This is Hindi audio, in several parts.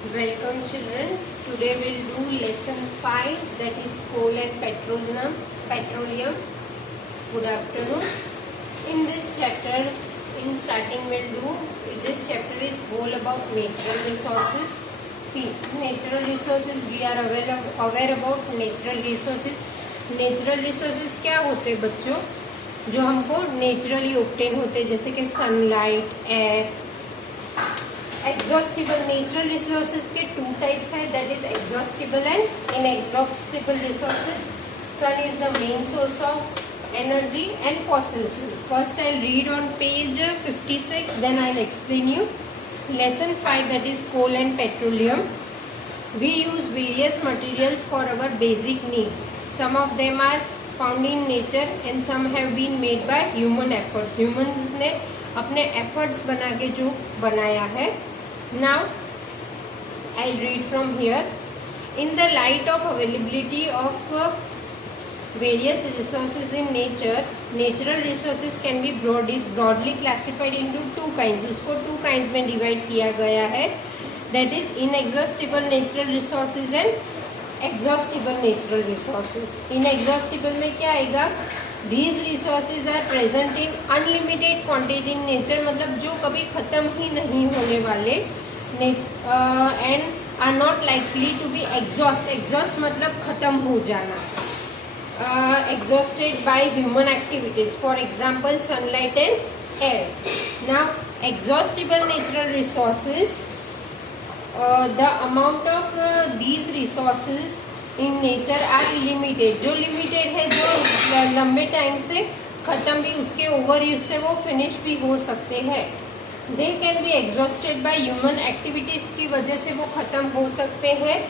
Welcome children. Today we'll do lesson 5, that is coal and petroleum. Good afternoon. In this chapter, in starting this chapter is all about natural resources. See, natural resources, we are aware about natural resources. Natural resources क्या होते हैं बच्चों? जो हमको नेचुरली ऑब्टेन होते हैं, जैसे कि sunlight, air. Exhaustible natural resources के टू टाइप्स है, that is exhaustible and inexhaustible resources. Sun is the main source of energy and fossil fuel. First I read on page 56, then I explain you. Lesson 5, that is coal and petroleum. We use various materials for our basic needs. Some of them are found in nature and some have been made by human efforts. Humans ने अपने efforts बना के जो बनाया है. Now I'll read from here. In the light of availability of various resources in nature, natural resources can be broadly classified into two kinds. उसको two kinds में divide किया गया है, that is inexhaustible natural resources and exhaustible natural resources. Inexhaustible में क्या आएगा? These resources are present in unlimited quantity in nature, मतलब जो कभी खत्म ही नहीं होने वाले, and are not likely to be exhaust मतलब खत्म हो जाना. Exhausted by human activities, for example sunlight and air. Now exhaustible natural resources, the amount of these resources in nature are limited. जो limited है, जो लंबे टाइम से खत्म भी, उसके ओवर यूज से वो फिनिश भी हो सकते हैं. They can be exhausted by human activities, की वजह से वो खत्म हो सकते हैं.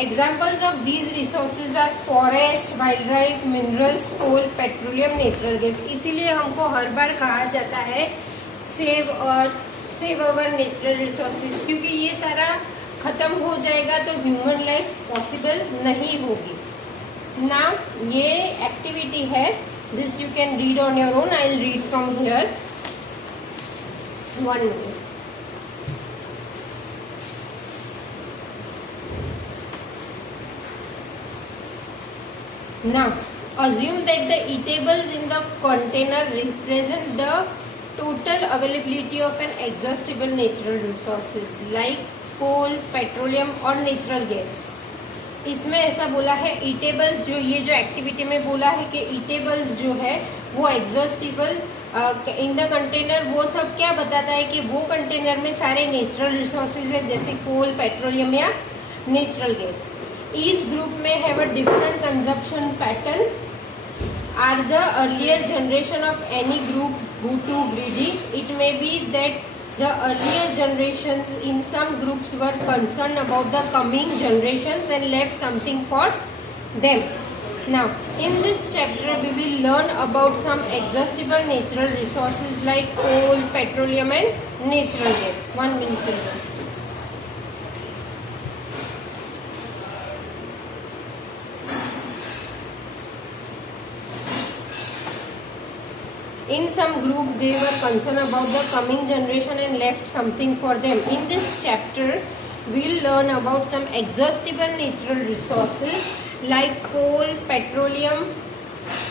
Examples of these resources are forest, wildlife, minerals, coal, petroleum, natural gas. इसीलिए हमको हर बार कहा जाता है save earth, save our natural resources, क्योंकि ये सारा खत्म हो जाएगा तो ह्यूमन लाइफ पॉसिबल नहीं होगी. Now ये एक्टिविटी है, this you can read on your own. I'll read from here. One minute. Now, assume that the eatables in the container represent the total availability of an exhaustible natural resources like coal, petroleum और natural gas. इसमें ऐसा बोला है eatables, जो ये जो एक्टिविटी में बोला है कि eatables जो है वो exhaustible इन द कंटेनर, वो सब क्या बताता है कि वो कंटेनर में सारे नेचुरल रिसोर्सेज है, जैसे कोल, पेट्रोलियम या natural gas. Each group may have a different consumption pattern. Are the earlier generation of any group too greedy? It may be that the earlier generations in some groups were concerned about the coming generations and left something for them. Now, in this chapter, we will learn about some exhaustible natural resources like coal, petroleum and natural gas. 1 minute, children. In some group, they were concerned about the coming generation and left something for them. In this chapter, we'll learn about some exhaustible natural resources like coal, petroleum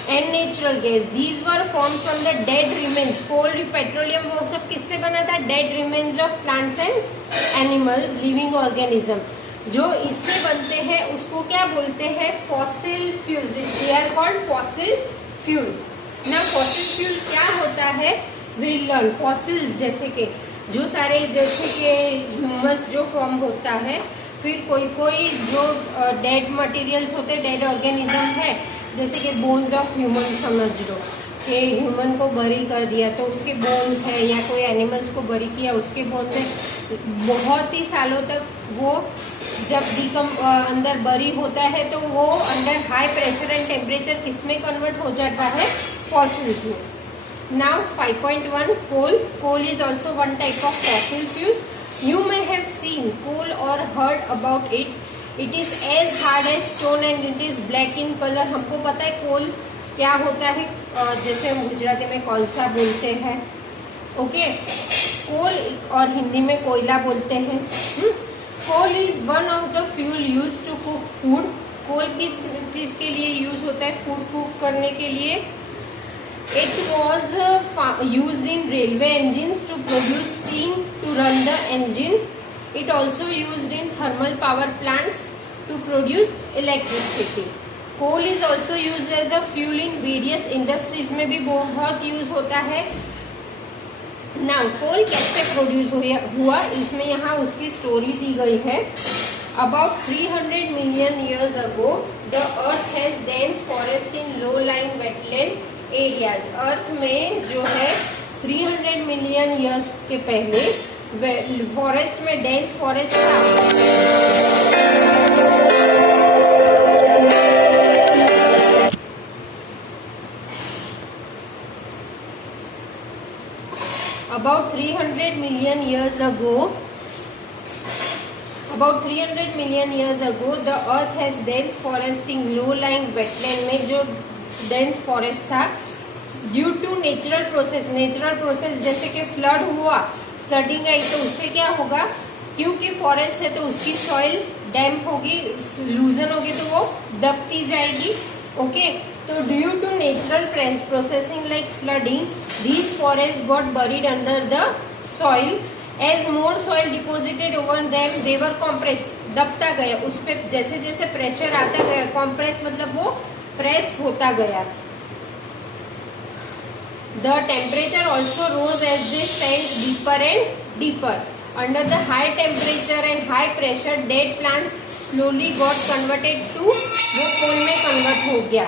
and natural gas. These were formed from the dead remains. Coal, petroleum वो सब किससे बना था? Dead remains of plants and animals, living organism. जो इससे बनते हैं उसको क्या बोलते हैं? Fossil fuels. They are called fossil fuel. ना फॉसिल फ्यूल क्या होता है? Will learn. फॉसिल्स जैसे कि जो सारे, जैसे कि ह्यूमस जो फॉर्म होता है, फिर कोई जो डेड मटेरियल्स होते हैं, डेड ऑर्गेनिज्म है, जैसे कि बोन्स ऑफ ह्यूमन समझ लो कि ह्यूमन को बरी कर दिया तो उसके बोन्स है, या कोई एनिमल्स को बरी किया उसके बोन्स है. बहुत ही सालों तक वो जब अंदर बरी होता है तो वो under high pressure and temperature किसमें कन्वर्ट हो जाता है? Fossils में. Now 5.1, coal. Coal is also one type of fossil fuel. You may have seen coal or heard about it. It is as hard as stone and it is black in color. हमको पता है कोल क्या होता है, जैसे हम गुजराती में कोलसा बोलते हैं. ओके, कोल और हिंदी में कोयला बोलते हैं. Coal is one of the fuel use to cook food. Coal किस चीज के लिए यूज होता है? फूड कुक करने के लिए। It was used in railway engines to produce steam to run the engine. It also used in thermal power plants to produce electricity. Coal is also used as a fuel in various industries में भी बहुत यूज होता है। Now coal कैसे प्रोड्यूस हुआ, इसमें यहाँ उसकी स्टोरी दी गई है। About 300 million years ago, the Earth has dense forest in low-lying wetland areas. Earth में जो है 300 million years के पहले फॉरेस्ट में डेंस फॉरेस्ट था। About 300 million years ago, the Earth has dense forest in low-lying wetland में जो डेंस फॉरेस्ट था, ड्यू टू नेचुरल प्रोसेस जैसे कि फ्लड हुआ, फ्लडिंग आई तो उससे क्या होगा, क्योंकि फॉरेस्ट है तो उसकी सॉइल डैम्प होगी, लूजन होगी तो वो दबती जाएगी। ओके, तो due to natural processing like flooding, these forest got buried under the soil. As more soil deposited over them they were compressed, दबता गया, उस पर जैसे जैसे प्रेशर आता गया, कॉम्प्रेस मतलब वो प्रेस होता गया। The temperature also rose as they sank deeper and deeper. Under the high temperature and high pressure, dead plants slowly got converted to, वो कोल में कन्वर्ट हो गया।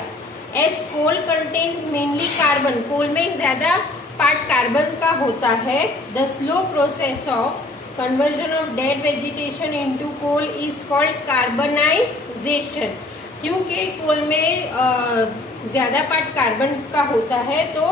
As coal contains mainly carbon, कोल में ज्यादा पार्ट कार्बन का होता है। The slow process of conversion of dead vegetation into coal is called carbonization. क्योंकि कोल में ज्यादा पार्ट कार्बन का होता है तो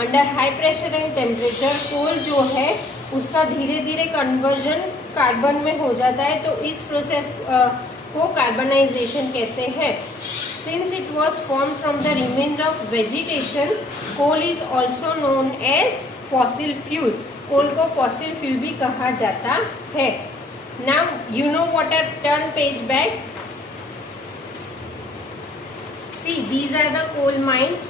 under high pressure and temperature coal जो है उसका धीरे धीरे कन्वर्जन कार्बन में हो जाता है, तो इस प्रोसेस को कार्बनाइजेशन कहते हैं। Since it was form from the remains of vegetation, coal is also known as fossil fuel. Coal को फॉसिल फ्यूल भी कहा जाता है। Now you know what are turn page back. See, these are the coal mines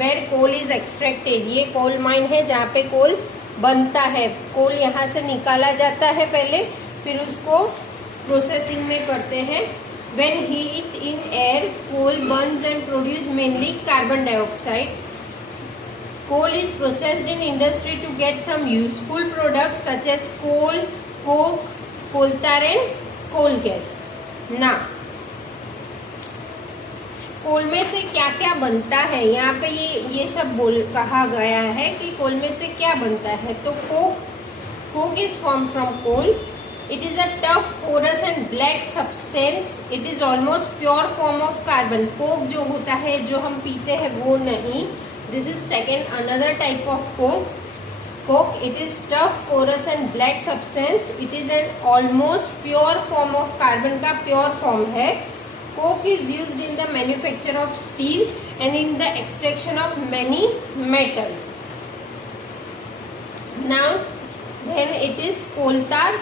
where coal is extracted. ये कोल माइन है जहाँ पे कोल बनता है। कोल यहाँ से निकाला जाता है पहले, फिर उसको प्रोसेसिंग में करते हैं। When heat in air, coal burns and produce mainly carbon dioxide. Coal is processed in industry to get some useful products such as coal, coke, coal tar and coal gas. Now, कोल में से क्या क्या बनता है, यहाँ पे ये सब कहा गया है कि कोल में से क्या बनता है। तो coke is form from coal. It is a tough porous and black substance. It is almost pure form of carbon. Coke जो होता है जो हम पीते हैं वो नहीं, this is second another type of coke. It is tough porous and black substance. It is an almost pure form of carbon का प्योर फॉर्म है। Coke is used in the manufacture of steel and in the extraction of many metals. Now, then it is coal tar.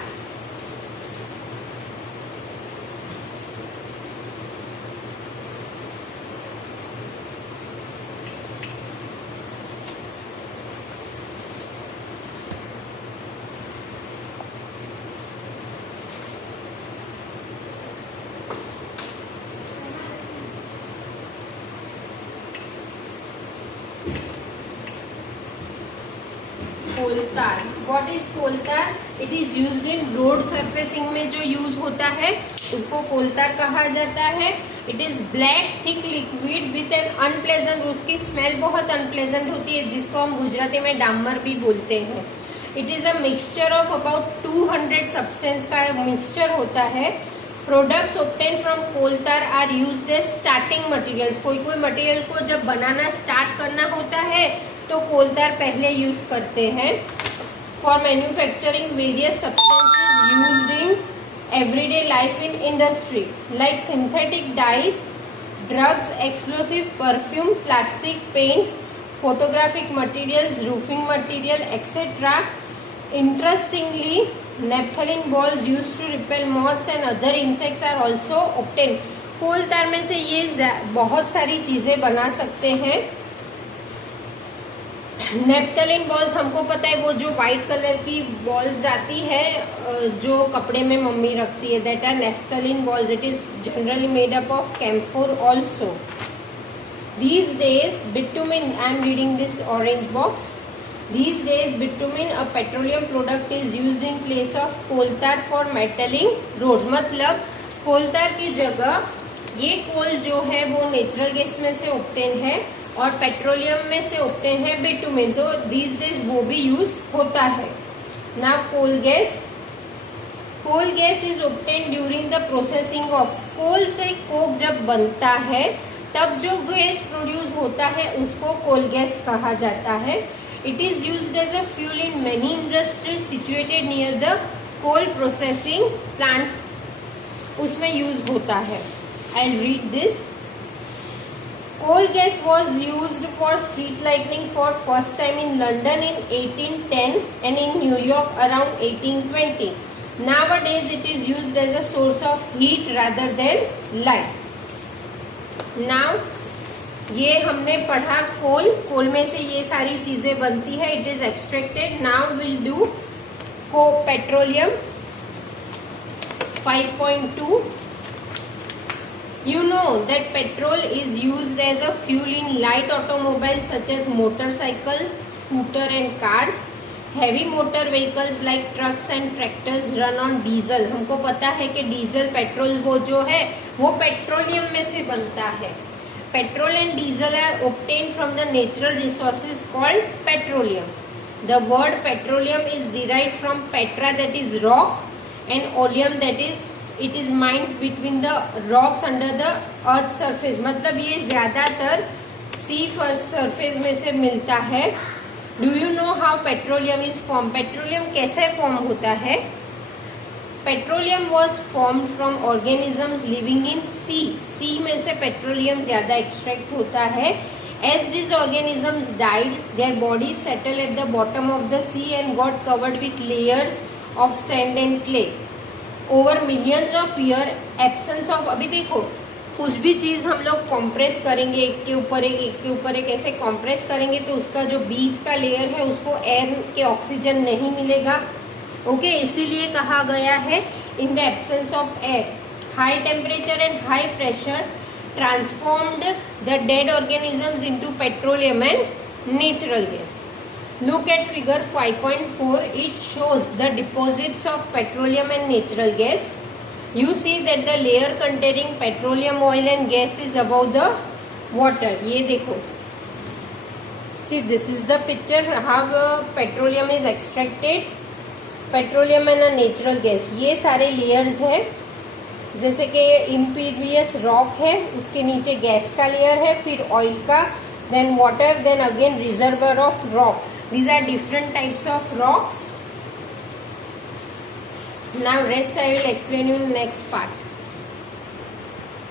Coal tar, what is coal tar? It is used in road surfacing में जो यूज होता है उसको कोलतार कहा जाता है। It is black thick liquid with an unpleasant, उसकी स्मेल बहुत अनप्लेजेंट होती है जिसको हम गुजराती में डामर भी बोलते हैं। It is a mixture of about 200 substance का मिक्सचर होता है। Products obtain from coal tar are used as starting materials. कोई कोई मटेरियल को जब बनाना स्टार्ट करना होता है तो कोलतार पहले यूज करते हैं। For manufacturing various substances used in everyday life in industry like synthetic dies, drugs, explosive, perfume, plastic, paints, photographic materials, roofing material, etc. Interestingly, Naphthalene balls used to repel moths and other insects are also obtained. कोल तार में से ये बहुत सारी चीजें बना सकते हैं. नेप्थलीन बॉल्स हमको पता है, वो जो व्हाइट कलर की बॉल्स आती है जो कपड़े में मम्मी रखती है, that are naphthalene balls. It is generally made up of camphor also. These days bitumen, I am reading this orange box. These days bitumen, a petroleum product, is used in place of coal tar for metaling roads. मतलब कोल तार की जगह ये कोल जो है वो नेचुरल गैस में से ऑब्टेन है और पेट्रोलियम में से ऑब्टेन है बिटुमेन. तो these days वो भी यूज होता है. Now coal gas. Coal gas is obtain during the processing of. Coal से कोक जब बनता है तब जो गैस प्रोड्यूस होता है उसको कोल गैस कहा जाता है. It is used as a fuel in many industries situated near the coal processing plants. उसमें यूज होता है. I will read this. Coal gas was used for street lightning for first time in London in 1810 and in New York around 1820. Nowadays it is used as a source of heat rather than light. Now ये हमने पढ़ा कोल. कोल में से ये सारी चीजें बनती है. It is extracted. Now will do को petroleum 5.2. You know that petrol is used as a fuel in light automobiles such as motorcycle, scooter and cars. Heavy motor vehicles like trucks and tractors run on diesel. हमको पता है कि डीजल पेट्रोल वो जो है वो पेट्रोलियम में से बनता है. Petrol and diesel are obtained from the natural resources called petroleum. The word petroleum is derived from petra, that is rock, and oleum, that is it is mined between the rocks under the earth surface. मतलब ये ज्यादातर सी सरफेस में से मिलता है. Do you know how petroleum is form. Petroleum कैसे फॉर्म होता है. Petroleum was form from organisms living in sea. Sea में से पेट्रोलियम ज्यादा एक्सट्रैक्ट होता है. As this organisms died their bodies settle at the bottom of the sea and got covered with layers of sand and clay. Over millions of year absence of. अभी देखो कुछ भी चीज हम लोग कॉम्प्रेस करेंगे एक के ऊपर एक ऐसे कॉम्प्रेस करेंगे तो उसका जो बीच का लेयर है उसको एयर के ऑक्सीजन नहीं मिलेगा. ओके इसीलिए कहा गया है in the absence of air high temperature and high pressure transformed the dead organisms into petroleum and natural gas. Look at figure 5.4. It shows the deposits of petroleum and natural gas. You see that the layer containing petroleum, oil and gas is above the water. ये देखो. See, this is the picture how petroleum is extracted. Petroleum and a natural gas. ये सारे layers है. जैसे कि impervious rock है, उसके नीचे गैस का layer है, फिर oil का, then water, then again reservoir of rock. These are different types of rocks. Now rest I will explain you in next part.